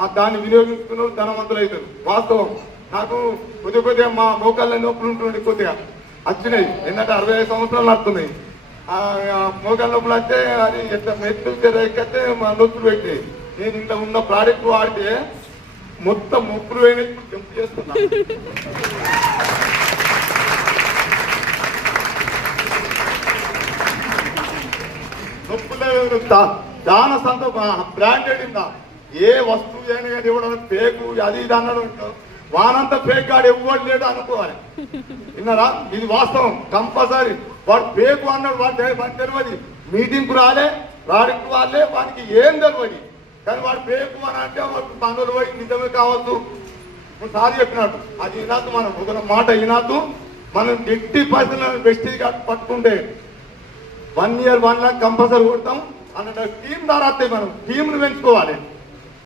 ఆ దాన్ని వినియోగించుకున్న ధనవంతులు అవుతారు. వాస్తవం. నాకు కొద్ది కొద్దిగా మా మోకాళ్ళ నొప్పులు ఉంటుండే కొద్దిగా. వచ్చినాయి. ఏంటంటే అరవై ఐదు సంవత్సరాలు నడుతున్నాయి మోకాళ్ళ నొప్పులు అంటే అది ఎట్లా మెట్లు ఎక్కతే మా నొప్పులు పెట్టాయి నేను ఇంత ఉన్న ప్రోడక్ట్ వాడితే మొత్తం మొప్పులు పోయినట్టు జంప్ చేస్తున్నా. నొప్పులు చాలా దాన బ్రాండెడ్ ఇందా? ఏ వస్తువు అయినా కానీ ఇవ్వడం పేకు అది ఇది అన్నాడు వానంతా పేక్ గాడు ఎవ్వడు లేడు అనుకోవాలి. విన్నారా? ఇది వాస్తవం. కంపల్సరీ. వాడు పేకు అన్నాడు వాడు వాడికి తెలియదు మీటింగ్కు రాలే రాడికి వాళ్ళే వానికి ఏం తెలియదు కానీ వాడు పేకు అని అంటే వాడు పనులు పోయి నిజమే కావద్దు. సారి చెప్పినట్టు అది ఈనాదు మనం ఒక మాట ఈనాదు మనం ఎట్టి పరిస్థితులను బెస్ట్గా పట్టుకుంటే one year one lakh compulsory కొడతాం. అన్న టీం ద్వారా వస్తాయి మనం టీంను పెంచుకోవాలి.